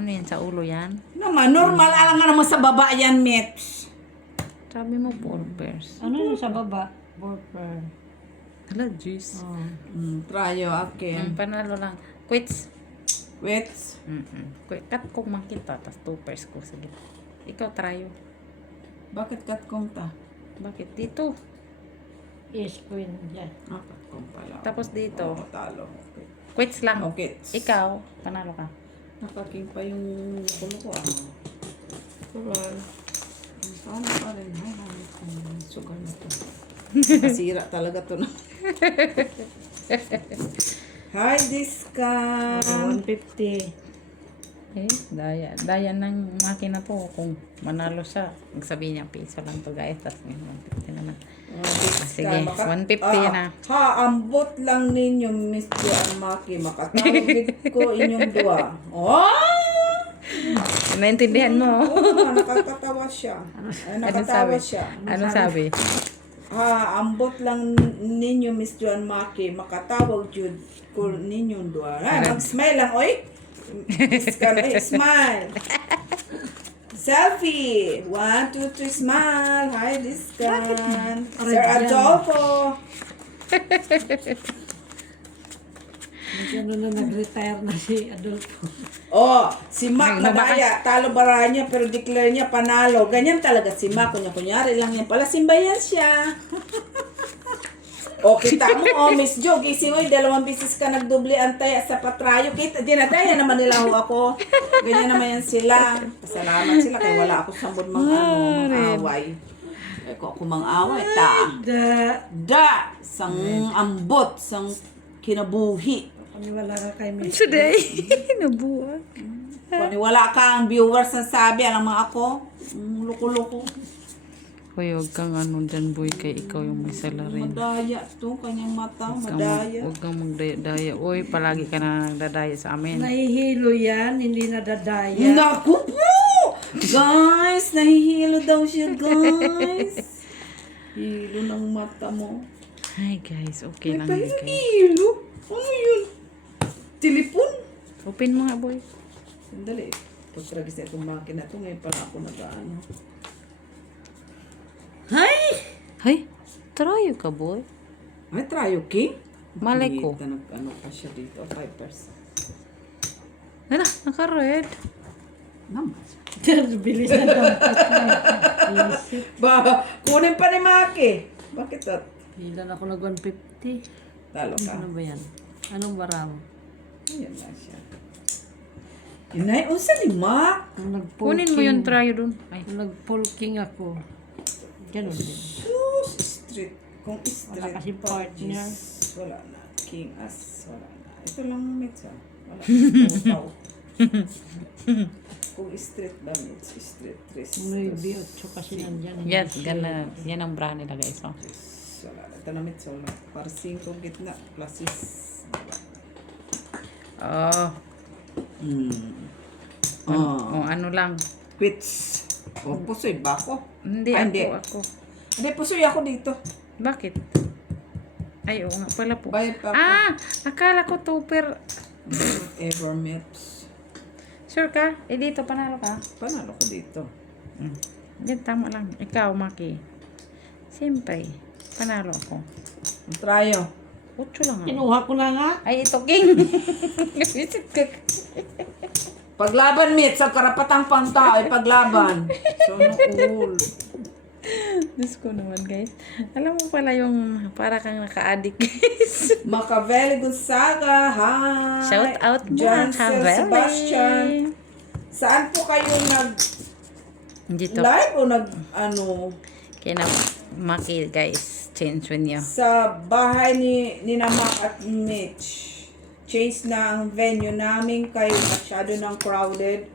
ano yan? Sa ulo yan? Naman, normal alang nga naman sa baba yan, Mitch. Sabi mo, 4 pairs. Ano yung sa baba? Borper. Hala, jeez. Oh. Trayo, akin. Panalo lang. Quits. Wait. Cut kong makita, tas 2 pairs ko. Sige. Ikaw, tryo. Bakit kat kong ta? Bakit? Dito. Is queen. Yan. Kat kong pala. Tapos dito. Oo, talo. Okay. Quits lang. Okay. Ikaw, panalo ka. Nakaking pa yung kulo ko. Tural. Paano pa rin? Ay, kung sugar na to. Masira talaga to na. Hi, Discount. 150. Eh, daya ng makina to. Kung manalo siya, magsabi niya, piso lang to guys. Tapos may 150 naman. Sige, 150 na. Ha, ambot lang ninyo, Miss Joan Maki. Makatawag ko inyong dua. Oh! Naintindihan mo? Oo, nakakatawa siya. Ay, nakatawa siya. Ano sabi? Ha, ambot lang ninyo, Miss Joan Maki. Makatawag jud ko ninyong dua. Ay, mag-smile lang, oy. Smile. Selfie. 1, 2, 3, smile. Hi, Discan. Sir Adolfo. Ano na nag-retire na si Adolfo. Oh, si Mac madaya. Talo bara niya pero declare niya panalo. Ganyan talaga si Mac. Kunyari lang yan. Pala simbayan siya. O, kita mo, Miss Jo, gising mo, 2 beses ka nagdubli antay sa patrayo. Kita, dinadaya naman nila ako. Ganyan naman yan sila. Pasalamat sila kaya wala ako sambod mang-away. Eko ako mang-away, ta. Da! Sang ambot, sang kinabuhi. Paniwala ka kay Miss. Today, nabuwag. Paniwala ka ang viewers na sabi, alam mo ako, loko-loko. Hoy, huwag kang ano dyan, boy, kay ikaw yung may salarin. Madaya to, kanyang mata, madaya. Huwag kang magdaya. Uy, palagi ka na nagdadaya sa amin. Nahihilo yan, hindi nadadaya. Naku po! Guys, nahihilo daw siya, guys. Hilo ng mata mo. Hi guys, okay lang Ay, yun guys. hilo? Ano yun? Telepon? Open mo nga, boy. Sandali. Pagtragis na itong makina ito, ngayon pala ako nag-ano. Hay, try ka, boy. Ay, trayo, King? Malay ko. Nag-ano pa siya dito, 5%. Hala, naka-red. Naman. Bilis na dapat na. Isip. Ba, kunin pa ni Maki. Bakit at? Bilan ako nag 150. Talo ka. Ano ba yan? Anong baraw? Ayan na siya. Inay, unsa ni Mac? Nung Kunin mo yung try dun. Ay, nag-polking ako. Ganun din. Sus, street. Kung street. Wala kasi partner. Wala na. King as. Wala na. Ito lang mitsa. Wala. Ito, kung street ba mitsa? Street. May B8 kasi nandyan. yes, gana. Yan ang bra nila guys. Oh. Wala. Ito na mitsa. Wala. Para 5 gitna. Plus 6. Oh. Oh, ano lang. Quits. O, pusoy ba ako? Hindi, Ay, ako. Hindi, pusoy ako dito. Bakit? Ay, oo nga pala po. Bayad pa ako. Ah, akala ko tupper. Ever Mips. Sure ka? Eh, dito, panalo ka. Panalo ko dito. Yan, tama lang. Ikaw, Maki. Siyempre, panalo ako. Trayo. 8 lang ako. Kinuha ko na nga. Ay, ito, King. Visit ka. Paglaban, Mit, sa karapatang pangtao ay paglaban. So, no, all. Diyos ko naman, guys. Alam mo pala yung para kang naka-addict, guys. Macaveli Gonzaga, hi! Shout out mo, John Macaveli. Sebastian. Saan po kayo Dito. nag-live o nag-ano? Kaya na, Maki, guys. Change with you. Sa bahay ni Namak at Mitch. Change na ang venue namin kayo masyado ng crowded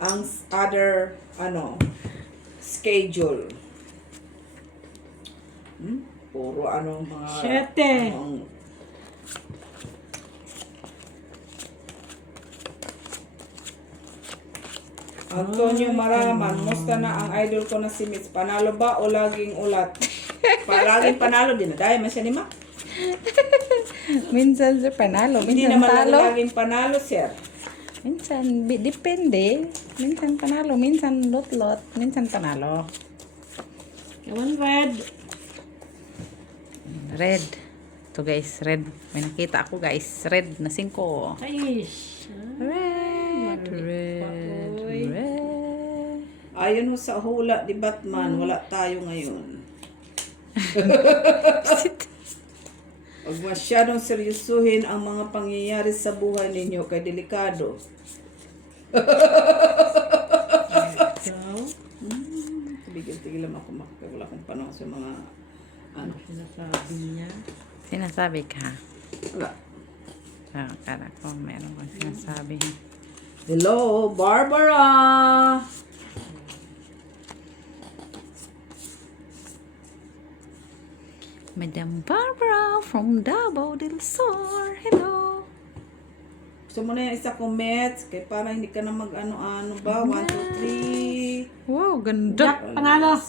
ang other schedule. Puro mga 7. Antonio Maraman, musta na ang idol ko na si Mitch? Panalo ba o laging ulat? Laging panalo din. Dahil man siya ni Ma. Minsan sa panalo, Hindi minsan naman talo. laging panalo, sir. Minsan, depende. Minsan panalo, minsan lot-lot, minsan panalo. Ewan red. Red. Ito guys, red. May nakita ako guys. Red na 5. Kais. Red. Oy. Red. Ayon ho sa hula ni Batman, wala tayo ngayon. Huwag masyadong seryosuhin ang mga pangyayari sa buhay ninyo kay delikado. Ikaw. Tigil-tigil lang ako wala akong panahon sa mga Sinasabi niya. Sinasabi ka. wala. Kala ko meron kang sinasabi. Hello, Barbara! Madam Barbara from Davao del Sur. Hello. Gusto mo na yung isa kong mets, kaya para hindi ka na mag-ano-ano ba? 1, 2, 3. Wow, ganda. Jack, panalo.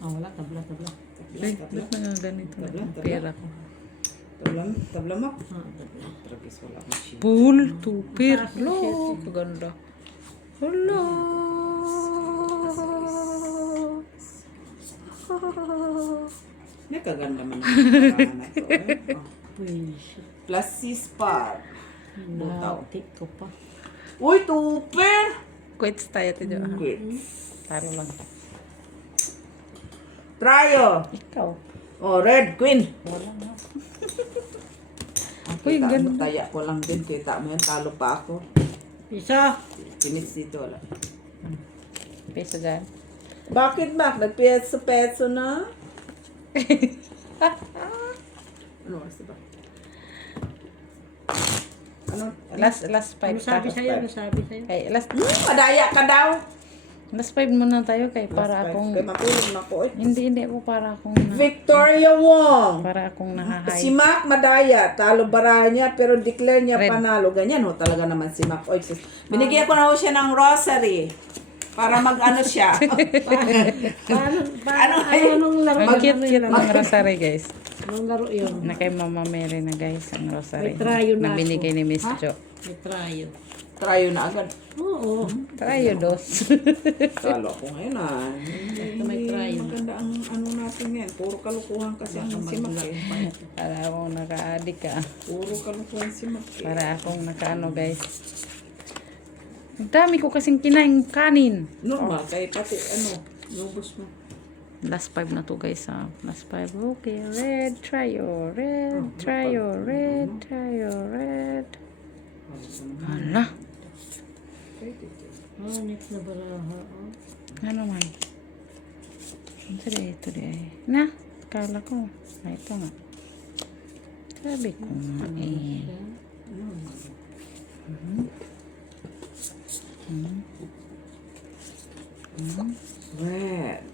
Oh, wala. Tabla. Ay, ba't nga ganito na yung pera ko? Tabla mo? Ah, tabla. Trapis, wala akong shit. Pool, tupir. Hello, kaganda. Hello. May kaganda man ang mga na ito. Push. Plus C-spot. Butaw. Nautik ko pa. Uy, tupir! Quits tayo tayo. Quit. Taro lang. Tryo. Ikaw. Oh, red, queen. Wala na. Uy, Uy, ganda. ganda. Taya ko lang din. Kita mo yun, talo pa ako. Isa. Finish dito, wala. Peso dyan. Bakit ba? Nagpeso-peso na? Ano oras ba? Ano? Last Ano 5 sabi ta. sa'yo? Ano sabi sa'yo? Kay last Madaya ka daw. 5 muna tayo kay para Kaya akong matulog na po. hindi ako para akong Victoria Wong. para akong Si nahahay. Mac Madaya, talo baraha niya pero declare niya Red. panalo. Ganyan ho talaga naman si Mac. Oy, sis. Binigyan ko na ho siya ng rosary para mag-ano siya. Paano nung laro? Ang cute ng rosary guys. Anong laro yun? Na kay Mama Mary na guys ang rosary. May trayo na na binigay ni Miss Jo. May trayo. Tryo na agad. Oo. Trayo dos. Talo ko ngayon May trayo. Maganda ang ano natin yan. Puro kalukuhan kasi ang si Mac. Para akong naka-addict ka. Puro kalukuhan si Mac. Para akong nakaano guys. Ang dami ko kasing kinain kanin. Normal, kay pati lubos mo. Last 5 na to guys ha. Last 5. Okay, red, trio, red, trio, red, trio, red. Hala. Oh, next na baraha. Oh. Ano man? Ito di ay. Na, kala ko. Ay, ito nga. Sabi ko nga eh. Red.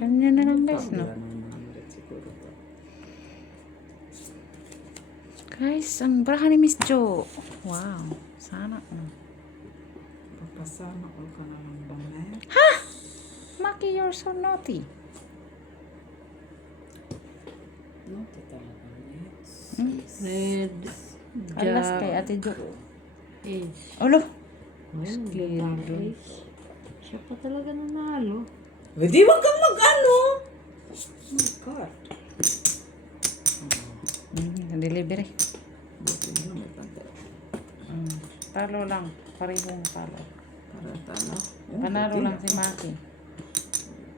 Ganyan na lang guys, no? Guys, ang baraha ni Miss Jo. Wow. Sana. Papasama ko ka na lang bang net? Maki, you're so naughty. No, talaga net. Red. Alas kay Ate Jo. Ace. Ulo. Ayun, lalaki. Siya pa talaga nanalo. Hindi, wag kang mag-ano. Oh my God. Delivery. Buti na may pantay. Talo lang. Parehong talo. Para talo. Panalo lang si Maki.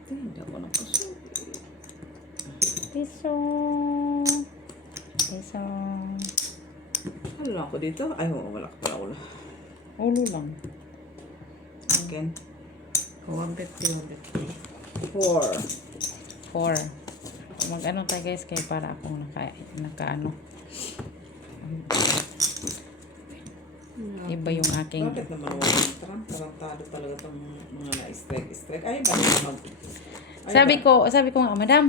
Hindi ako nakasuot. Piso. Piso. Ano lang ako dito? Ay, wala ka pala ulo. Ulo lang. Again. 150, 4. 4. Mag-ano tayo guys kay para akong naka-ano. Iba yung aking... Bakit naman walang Trump? Tarantado talaga itong mga na-strike. Ay, bakit naman? Sabi ko nga, madam,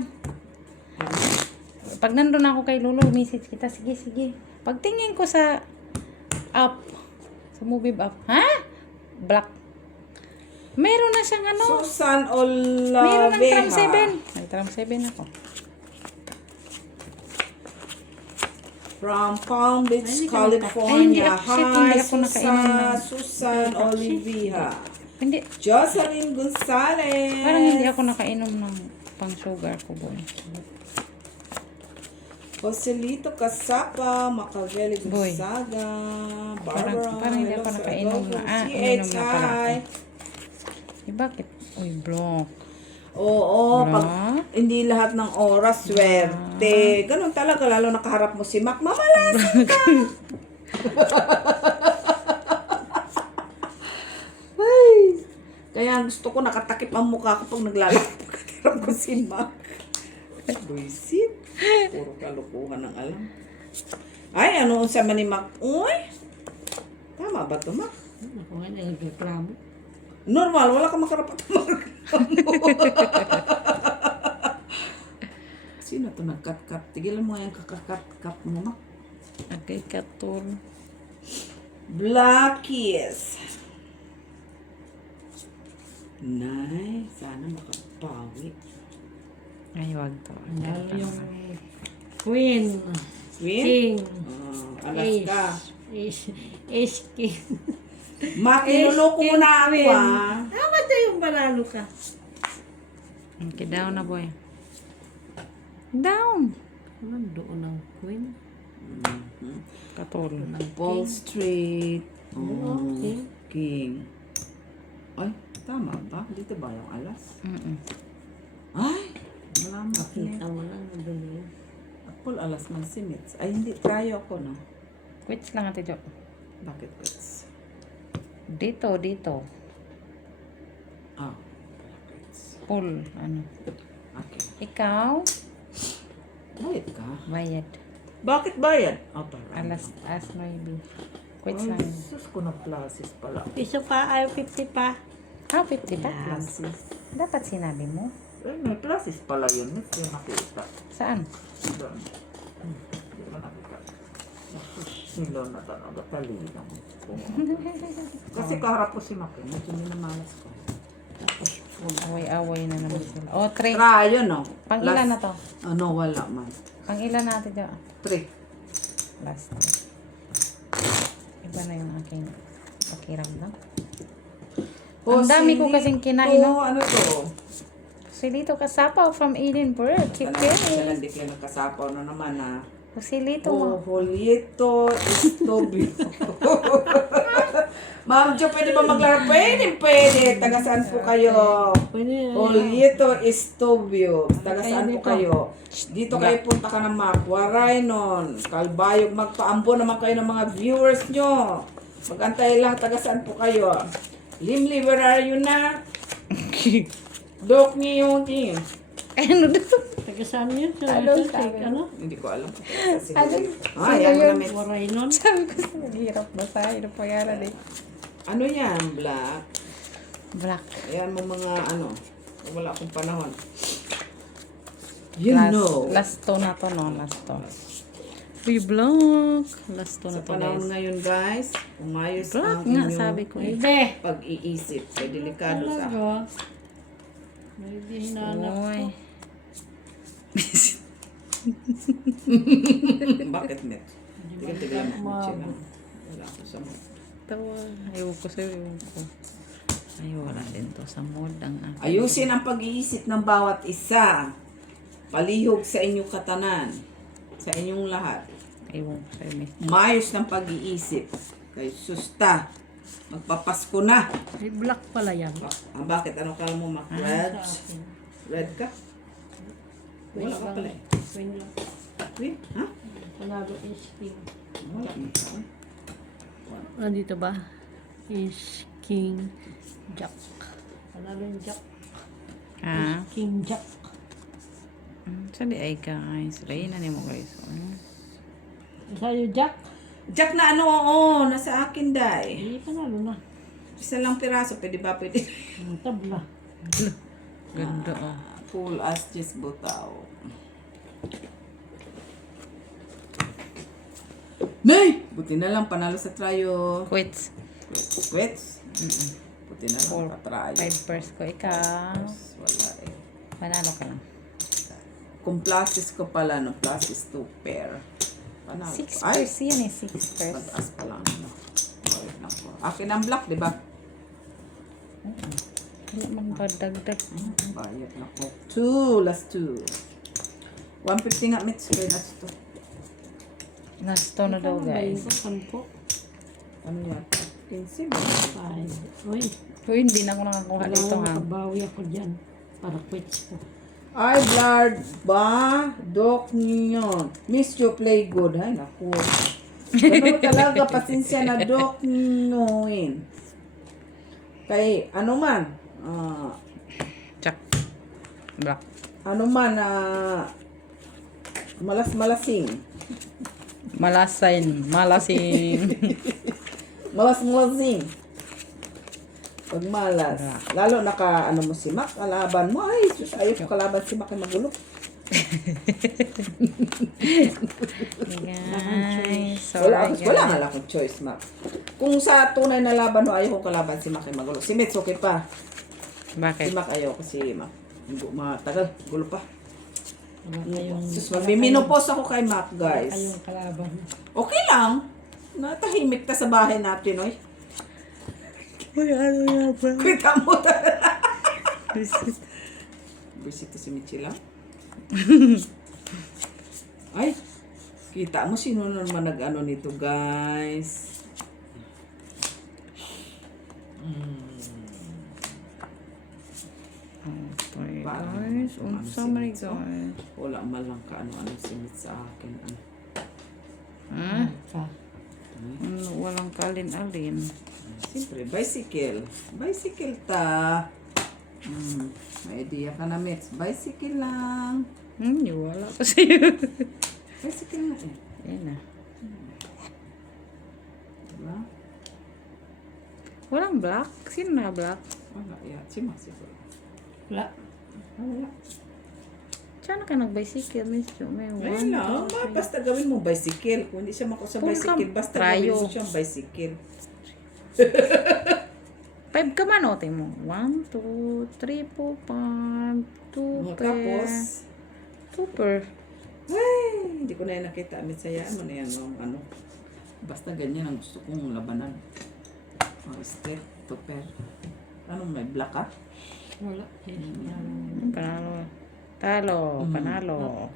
pag nandun ako kay Lolo, message kita, sige. Pagtingin ko sa app, sa movie app, ha? Black. Meron na siyang ano. Susan Meron ng Olaveja. tram 7. May tram 7 ako. From Palm Beach, Ay, California. hindi ako nakainom ng- Susan Olaveja. Hindi. Jocelyn Gonzalez. Parang hindi ako nakainom ng pang sugar ko, boy. Joselito Casapa, Macavelli Boy. Gonzaga, Barbara. Parang hindi hello, ako Sir nakainom Adolfo, na. CH, Uminom na pala ako. hi. Eh, bakit? Uy, block. Oo, Bra? pag hindi lahat ng oras, swerte. Ganun talaga, lalo nakaharap mo si Mac, mamalasin ka. Ay, kaya gusto ko nakatakip ang mukha ko pag naglalakad ko si Mac. Buisit. Puro kalukuhan ang alam. Ay, ano sa man ni Mac? Uy, tama ba ito, Mac? Ako nga nagreklamo. Normal, wala ka makarapat Sino to nagkat-kat? Tigilan mo nga yung kakakat-kat mo, Mac. Okay, katol. Blackies. Nice. Sana makapawi. Ay, wag to. Lalo yung Queen. Queen? King. Alaska. Ace King. Mac, inuloko mo na ako, Queen. ah. Basta yung panalo ka. Okay, down na, boy. Down. Ano doon ang Queen? Katol. Wall Street. Okay. King. Ay, tama ba? Dito ba yung alas? Ay, wala mo. Kita mo lang doon yun. Apple alas ng simits. Ay, hindi. Try ako, no? Quits lang, Ate Jo. Bakit quits? Dito. Ah, Pull. Ano. okay. Ikaw, Bayad ka? bayad. Bakit bayad? Ah, parang. Alas 9. Quits Ay, lang. sus ko na classes pala. Piso pa, ay 50 pa. Ah, 50 pa. Classes. Dapat sinabi mo. Eh, may classes pala yun. Hindi ko nakita. Saan? Doon. Hindi ko nakita. Silo na talaga. Talina mo. Kasi kaharap ko si Maki. Medyo minamalas ko. Tapos, Away-away na naman sila. Oh, 3. try yun, no? Pang ilan na to? Ano, wala man. Pang ilan natin Jo? 3. Last. Iba na yung aking pakiramdam. Ang dami ko kasing kinain, no? Ano to? Silito Kasapaw from Edinburgh. Keep Siya going. lang di kayo nagkasapaw na naman, ha? Silito mo. Julito Estobio. Ma'am Jo, pwede ba maglaro? Pwede. Taga saan po kayo? Pwede. Julito Estobio. Taga saan po kayo? Dito kayo punta ka ng Macquarie nun. Kalbayog, magpaambo naman kayo ng mga viewers nyo. Magantay lang, taga saan po kayo? Limli, where are you na? Dok niyo yun. Ano dito? Taga saan yun? Sa Ano? ano? Hindi ko alam. Ano? Yan mo namin. Waray nun. Sabi ko sa naghihirap basahin. Ano pangalan eh? Ano yan, Black? Black. Ayan mo mga ano. Wala akong panahon. You know. Last to na to, no? Last to. Uy, black. Last to na Sa to, panahon guys. ngayon, guys, umayos Black ang nga, inyong sabi ko eh. Pwede. pag-iisip. Ay, delikado sa Talaga. May hinahanap Uy. ko. Bakit, Met? Tigal-tigal mo ang chila. Wala ako sa mood. Tawa. Ayaw ko sa'yo. Ayaw ko. Ay, wala din to sa mood ang akin. Ayusin ang pag-iisip ng bawat isa. Palihog sa inyong katanan. Sa inyong lahat. Ayaw ko sa'yo, Miss. Mayos ng pag-iisip. Kay susta. Magpapasko na. Ay, black pala yan. Bakit? Ano ka mo, Mac? Red? Red ka? Wala ka pala eh. Win lang. Wait, ha? Panalo is king. Wala ka. Dito ba? Is king jack. Panalo yung jack. Ah? King jack. Sali ay guys. Reyna ni mo guys. Sa'yo jack? Jack na ano, oo. Nasa akin, Day. Hindi, panalo na. Isa lang piraso. Pwede ba? Pwede. Tabla. Ganda oh. Full as just butaw. Nay! Buti na lang panalo sa tryo. Quits. Quits? Buti na lang Four. patrayo. 5 pairs ko ikaw. Wala eh. Panalo ka lang. Kung pluses ko pala, no? Pluses 2 pair. Panalo. 6 Ay! pairs yan eh. 6 pairs. Mataas pa lang. No? Wait lang po. Akin ang black, di ba? Wala man ba dagdag. Bayad na po. 2. Last 2. 150 nga, Mitch. Kaya last 2. Last to na daw guys. Sampo. Ano yata? 15 ba? 5. Uy, Uy, hindi na ako nakakuha dito ha. makabawi ako dyan. Para quits ko. Ay, blood ba? Dok ninyo. Miss you play good. Ay, naku. Ganun talaga, pasensya na dok ninyoin. Kay, ano man, Check. Black. ano man, malas-malasing. Malasin. Malasin. Malas-malasing. Pag malas. Lalo naka, ano mo si Mac, kalaban mo. Ay, sus, ayaw ko kalaban si Mac ay magulo. Guys. Sorry Wala nga lang akong choice, Mac. Kung sa tunay na laban mo, ayaw ko kalaban si Mac ay magulo. Si Mitch, okay pa. Bakit? Si Mac ayaw ko si Mac. Matagal, gulo pa. Wala kayong, Sus, magmiminopause ako kay Mac, guys. kayong kalaban. Okay lang. Natahimik ta sa bahay natin, oy. Uy, ano nga ba? Kita mo talaga. Bisita si Michela. Ay, kita mo sino naman nag-ano nito, guys. Okay, Parang guys. ano Unsa si man Mitch, oh. guys. Wala man lang kaano-ano si Mitch sa akin. Ano. Hmm? Pa. Walang kalin-alin. Siyempre, bicycle. Bicycle ta. May idea ka na, Mitch. Bicycle lang. Wala ko sa'yo. Bicycle na eh. Ayan na. Diba? Walang black? Sino na black? Wala, yeah. Si Mac siguro. Wala. Wala. Saan ka nag-bicycle, Miss Jo? May Ayun lang. Basta gawin mo bicycle. Kung hindi siya mako sa Full bicycle, cam. basta Trayo. gawin mo siyang bicycle. 5 ka manote mo. 1, 2, 3, 4, 5, 2 per. Tapos, 2 per. ay, hindi ko na yan nakita. Mitsayaan mo na yan. Ano. Basta ganyan ang gusto kong labanan. Step, tupper. Anong may black ka? Wala. Panalo. Talo. Panalo.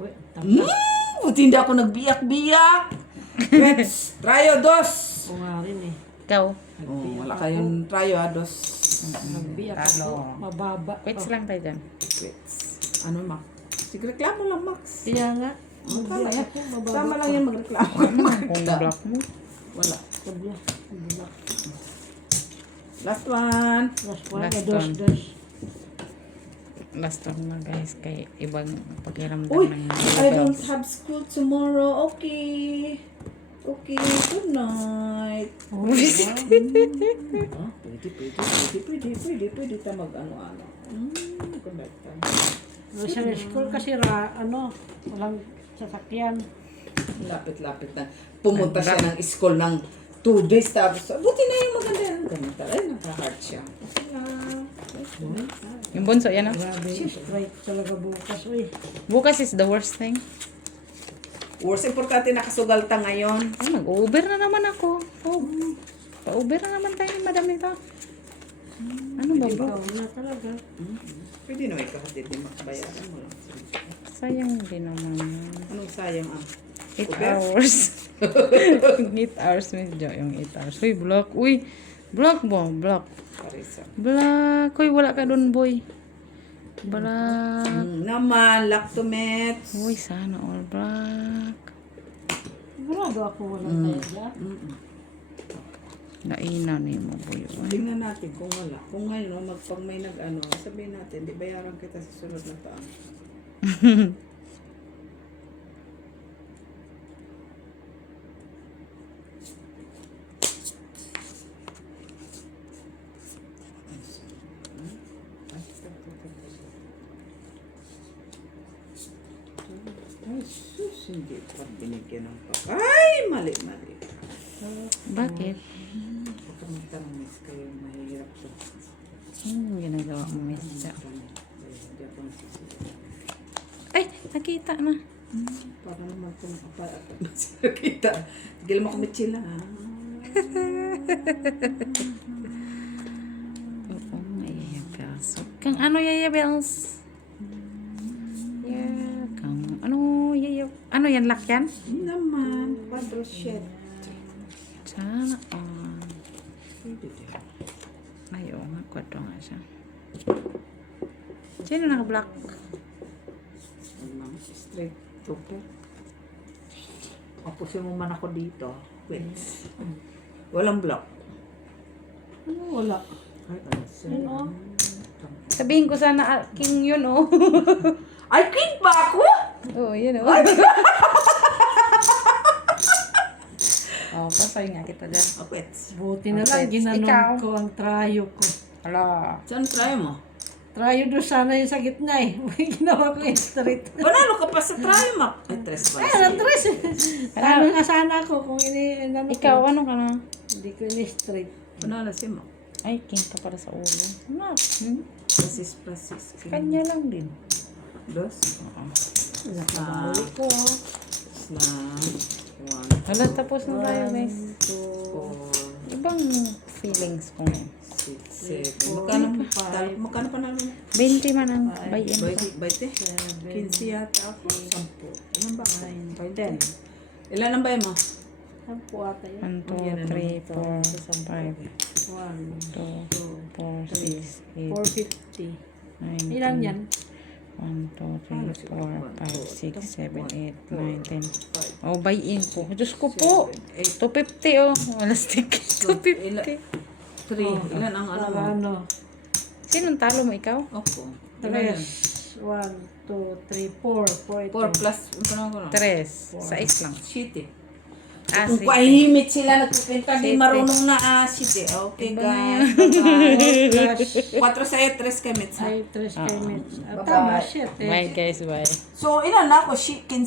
Buti hindi ako nagbiyak-biyak. Let's tryo dos. O nga rin eh. Ikaw. Oh, wala kayong tryo dos. Nagbiyak ako. Mababa. Quits lang tayo dyan. Quits. Ano, Max? Sige, reklamo lang, Max. Kaya nga. Tama yan. Ako, mababa. Tama lang yan magreklamo. Kung black mo. Wala. Tabla. Tabla. Last one. Last one. Last Dos, one. dos. Last one na guys. Kay ibang pakiramdam Uy, ng I don't levels. have school tomorrow. Okay. Okay, good night. Oh, Pwede ta mag-ano-ano. Good night time. Sa school kasi walang sasakyan. Lapit-lapit na. Pumunta siya ng school ng 2 days. Tapos, buti na yung maganda yan. Ganun talaga. Ay, naka-heart siya. Okay lang. Yung bunso, yan ah. Grabe. Strike talaga bukas. Uy. Bukas is the worst thing. Worst importante nakasugal ta ngayon. Ay, mag-Uber na naman ako. Oh. Pa-Uber na naman tayo ni Madam ito. Ano ba bro? Ikaw na talaga. Pwede na ikaw hatid din makabayaran mo lang. Sayang din naman. Anong sayang 8 Uber? hours. 8 hours, Miss Jo. Yung 8 hours. Uy, block. Uy, block mo. Block. Parisa. Block. Uy, wala ka dun, boy. Block. Naman, lactomets. Uy, sana all black. Sigurado ako walang talaga. Naina ni mo, boy. Uy. Tingnan natin kung wala. Kung ngayon, pag may nag-ano, sabihin natin, di bayaran kita sa sunod na taon. Ay, sus, hindi pa binigyan ng pa. Ay, mali. Bakit? Huwag ka magtanong, miss, kayo mahirap to. Ginagawa mo, Miss Jo. Hindi ako nasisiya. Ay, nakita na. Para naman kung kita. Tigil mo kumitsila. Oo, Yaya Bells. Kang ano, Yaya Bells? Yeah, kang ano, Yaya. Ano yan, lock yan? Naman, quadro shed. Sana, Pwede din. ay, oo nga, kwadro nga siya. Sino naka-block? Ma'am, straight trooper. Apusin mo man ako dito. Wait. Walang block. Ano wala? Ay, ano, sir. Ano? Sabihin ko sana, king yun, oh. Ay, kid ba ako? Oo, yun, oh. Oh, pasay nga kita dyan. Oh, wait. Buti na lang Okay, ikaw. ginanong ko ang trayo ko. Hala. Saan try mo? Trayo doon sana yung sa gitna eh. Ginawa ko yung straight. Panalo ka pa sa try mo. Ay, tres ba? Ay, alam tres eh. Tama nga sana ako kung ano Ikaw, ko. ano ka na? Hindi ko ini-straight. Panalo si mo. Ay, king ka para sa ulo. Ano? Prasis. Kanya lang din. Dos. Nakabalik ko. Slam. One, Hala, tapos na tayo, guys. four, Ibang feelings ko ngayon. six, seven. Magkano pa namin? 20 man ang buy-in ko. Baite? 15 yata ako. 10. Ilan ba? 10. Ilan ang bay mo? Sampu ata yun. 1, 2, 3, 4, 5, 2, 4, 6, 8, 450. 9, Ilan yan? 1, 2, 3, 4, 5, 6, 7, 8, 9, 10. Oh, buy-in ko. Diyos ko po. 250 oh. Wala stick. 250. 3. Ilan ang ano mo? Ano? Sinong talo mo, ikaw? Opo. Ilan yan? 3. 1, 2, 3, 4. 4 plus. Ano ko na? 3. 6 lang. Shit eh. Ah, Kung 6. kahimit sila nagpipinta, di Siyete. marunong na shit eh. Okay Iba na guys. Plus. 4 sa'yo, 3 kay Mitsa. Ay, 3 kay Mitch. Bye-bye. Tama, shit eh. Bye guys, bye. So, ilan na ako? 15.